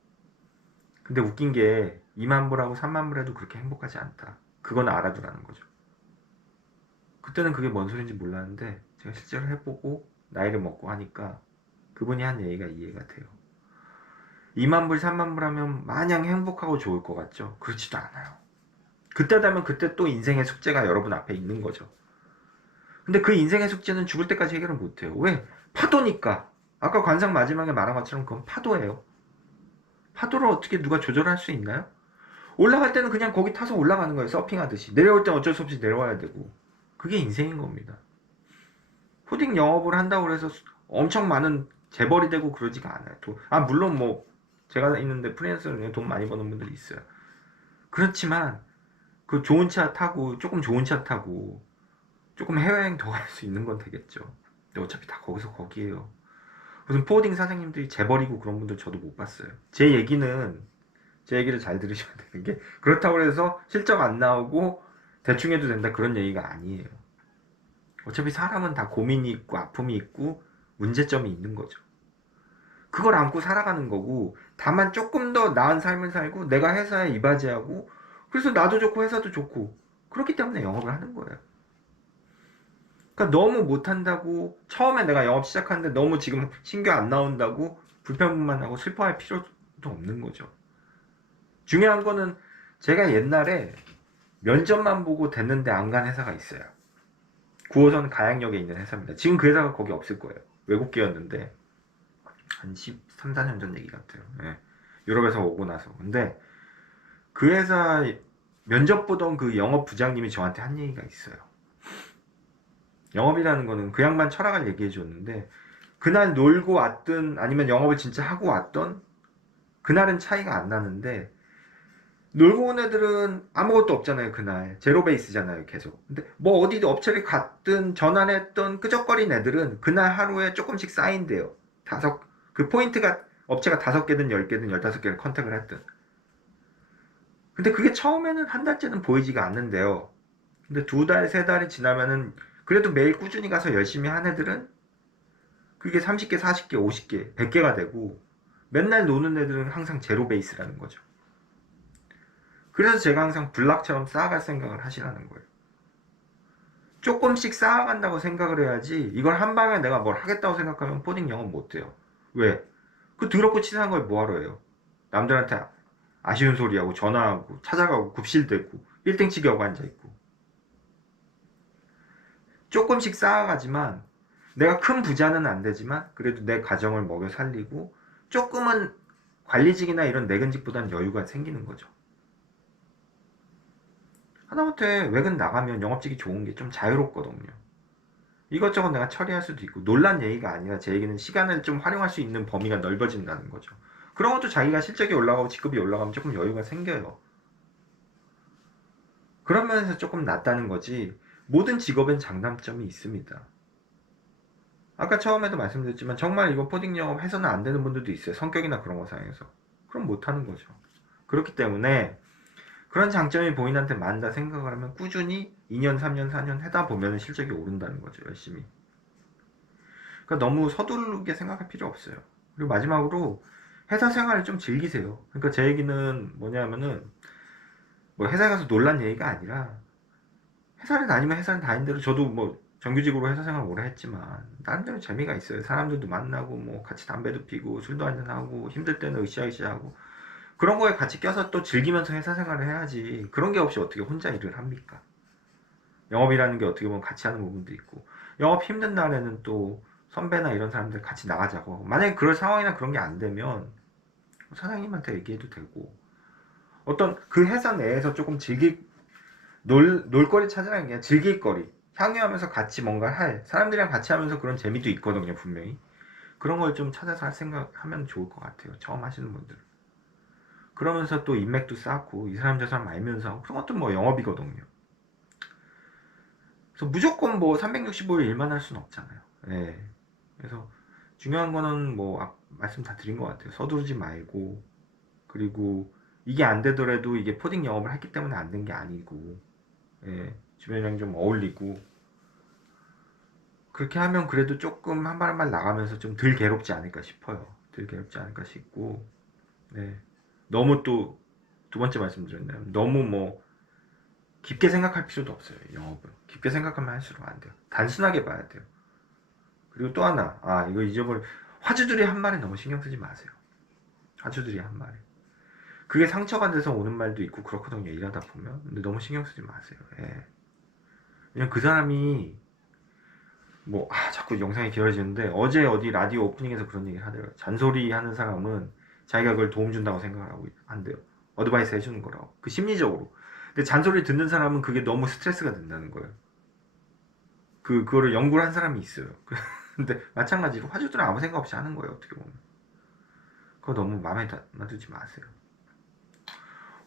근데 웃긴 게 2만불하고 3만불 해도 그렇게 행복하지 않다. 그건 알아두라는 거죠. 그때는 그게 뭔 소린지 몰랐는데 제가 실제로 해보고 나이를 먹고 하니까 그분이 한 얘기가 이해가 돼요. 2만불, 3만불 하면 마냥 행복하고 좋을 것 같죠? 그렇지도 않아요. 그때 되면 그때 또 인생의 숙제가 여러분 앞에 있는 거죠. 근데 그 인생의 숙제는 죽을 때까지 해결을 못해요. 왜? 파도니까. 아까 관상 마지막에 말한 것처럼 그건 파도예요. 파도를 어떻게 누가 조절할 수 있나요? 올라갈 때는 그냥 거기 타서 올라가는 거예요. 서핑하듯이. 내려올 땐 어쩔 수 없이 내려와야 되고. 그게 인생인 겁니다. 푸딩 영업을 한다고 해서 엄청 많은 재벌이 되고 그러지가 않아요. 물론 뭐 제가 있는데 프리랜서는 돈 많이 버는 분들이 있어요. 그렇지만 그 좋은 차 타고 조금 좋은 차 타고 조금 해외여행 더 갈 수 있는 건 되겠죠. 근데 어차피 다 거기서 거기에요. 무슨 포워딩 사장님들이 재벌이고 그런 분들 저도 못 봤어요. 제 얘기를 잘 들으셔야 되는 게 그렇다고 해서 실적 안 나오고 대충 해도 된다 그런 얘기가 아니에요. 어차피 사람은 다 고민이 있고 아픔이 있고 문제점이 있는 거죠. 그걸 안고 살아가는 거고, 다만 조금 더 나은 삶을 살고 내가 회사에 이바지하고, 그래서 나도 좋고 회사도 좋고, 그렇기 때문에 영업을 하는 거예요. 그러니까 너무 못한다고, 처음에 내가 영업 시작하는데 너무 지금 신규 안 나온다고 불평만 하고 슬퍼할 필요도 없는 거죠. 중요한 거는 제가 옛날에 면접만 보고 됐는데 안 간 회사가 있어요. 9호선 가양역에 있는 회사입니다. 지금 그 회사가 거기 없을 거예요. 외국계였는데 한 13, 14년 전 얘기 같아요. 예. 유럽에서 오고 나서. 근데 그 회사 면접 보던 그 영업 부장님이 저한테 한 얘기가 있어요. 영업이라는 거는 그 양반 철학을 얘기해 줬는데, 그날 놀고 왔든 아니면 영업을 진짜 하고 왔던 그날은 차이가 안 나는데, 놀고 온 애들은 아무것도 없잖아요. 그날 제로 베이스잖아요, 계속. 근데 뭐 어디 업체를 갔든 전화를 했던 끄적거린 애들은 그날 하루에 조금씩 쌓인대요. 그 포인트가, 업체가 5개든 10개든 15개를 컨택을 했든. 근데 그게 처음에는 한 달째는 보이지가 않는데요. 근데 2달, 3달이 지나면은 그래도 매일 꾸준히 가서 열심히 한 애들은 그게 30개, 40개, 50개, 100개가 되고, 맨날 노는 애들은 항상 제로 베이스라는 거죠. 그래서 제가 항상 블락처럼 쌓아갈 생각을 하시라는 거예요. 조금씩 쌓아간다고 생각을 해야지, 이걸 한 방에 내가 뭘 하겠다고 생각하면 포딩 영업 못해요. 왜? 그 더럽고 치사한 걸 뭐하러 해요? 남들한테 아쉬운 소리하고 전화하고 찾아가고 굽실대고 1등치기 하고 앉아있고. 조금씩 쌓아가지만, 내가 큰 부자는 안 되지만 그래도 내 가정을 먹여 살리고 조금은 관리직이나 이런 내근직보다는 여유가 생기는 거죠. 하다못해 외근 나가면 영업직이 좋은 게 좀 자유롭거든요. 이것저것 내가 처리할 수도 있고, 놀란 얘기가 아니라 제 얘기는 시간을 좀 활용할 수 있는 범위가 넓어진다는 거죠. 그런 것도 자기가 실적이 올라가고 직급이 올라가면 조금 여유가 생겨요. 그런 면에서 조금 낫다는 거지, 모든 직업엔 장단점이 있습니다. 아까 처음에도 말씀드렸지만 정말 이거 포딩 영업 해서는 안 되는 분들도 있어요. 성격이나 그런 거 상해서. 그럼 못하는 거죠. 그렇기 때문에 그런 장점이 본인한테 많다 생각을 하면 꾸준히 2년, 3년, 4년 하다 보면 실적이 오른다는 거죠. 열심히. 그러니까 너무 서두르게 생각할 필요 없어요. 그리고 마지막으로 회사 생활을 좀 즐기세요. 그러니까 제 얘기는 뭐냐면은, 뭐 회사에 가서 놀란 얘기가 아니라, 회사를 다니면 회사를 다닌 대로, 저도 뭐 정규직으로 회사 생활 오래 했지만 나름대로 재미가 있어요. 사람들도 만나고 뭐 같이 담배도 피고 술도 한잔하고 힘들 때는 으쌰으쌰하고, 그런 거에 같이 껴서 또 즐기면서 회사 생활을 해야지. 그런 게 없이 어떻게 혼자 일을 합니까? 영업이라는 게 어떻게 보면 같이 하는 부분도 있고, 영업 힘든 날에는 또 선배나 이런 사람들 같이 나가자고 하고, 만약에 그럴 상황이나 그런 게 안 되면 사장님한테 얘기해도 되고, 어떤 그 회사 내에서 조금 놀거리 찾으라는 게 즐길 거리, 향유하면서 같이 뭔가 할, 사람들이랑 같이 하면서 그런 재미도 있거든요, 분명히. 그런 걸 좀 찾아서 할 생각하면 좋을 것 같아요, 처음 하시는 분들. 그러면서 또 인맥도 쌓고 이 사람 저 사람 알면서, 그런 것도 뭐 영업이거든요. 그래서 무조건 뭐 365일 일만 할 수는 없잖아요. 예. 그래서 중요한 거는 뭐 말씀 다 드린 것 같아요. 서두르지 말고, 그리고 이게 안 되더라도 이게 포딩 영업을 했기 때문에 안 된 게 아니고, 예. 주변이랑 좀 어울리고, 그렇게 하면 그래도 조금 한 발 한 발 나가면서 좀 덜 괴롭지 않을까 싶어요. 덜 괴롭지 않을까 싶고, 네. 너무 또 두 번째 말씀드렸나요? 너무 뭐 깊게 생각할 필요도 없어요. 영업은 깊게 생각하면 할수록 안 돼요. 단순하게 봐야 돼요. 그리고 또 하나, 이거 잊어버려. 화주들이 한 말에 너무 신경 쓰지 마세요. 화주들이 한 말에. 그게 상처가 돼서 오는 말도 있고 그렇거든요, 일하다 보면. 근데 너무 신경 쓰지 마세요. 예. 그냥 그 사람이 뭐, 자꾸 영상이 길어지는데, 어제 어디 라디오 오프닝에서 그런 얘기를 하더라고요. 잔소리 하는 사람은 자기가 그걸 도움 준다고 생각을 하고 한대요. 어드바이스 해주는 거라고. 그 심리적으로. 근데 잔소리 듣는 사람은 그게 너무 스트레스가 된다는 거예요. 그거를 연구를 한 사람이 있어요. 근데 마찬가지로 화주들은 아무 생각 없이 하는 거예요, 어떻게 보면. 그거 너무 마음에 놔두지 마세요.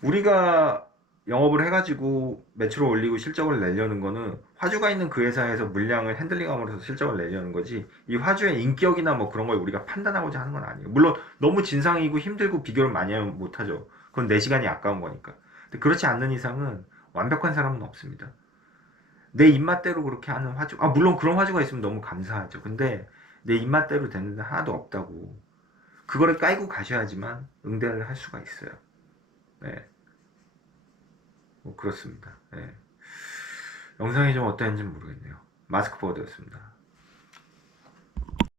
우리가 영업을 해가지고 매출을 올리고 실적을 내려는 거는 화주가 있는 그 회사에서 물량을 핸들링함으로써 실적을 내려는 거지, 이 화주의 인격이나 뭐 그런 걸 우리가 판단하고자 하는 건 아니에요. 물론 너무 진상이고 힘들고 비교를 많이 하면 못하죠. 그건 내 시간이 아까운 거니까. 근데 그렇지 않는 이상은 완벽한 사람은 없습니다. 내 입맛대로 그렇게 하는 화주, 물론 그런 화주가 있으면 너무 감사하죠. 근데 내 입맛대로 되는 데 하나도 없다고. 그거를 깔고 가셔야지만 응대를 할 수가 있어요. 네. 뭐 그렇습니다. 네. 영상이 좀 어땠는지 모르겠네요. 마스크버드였습니다.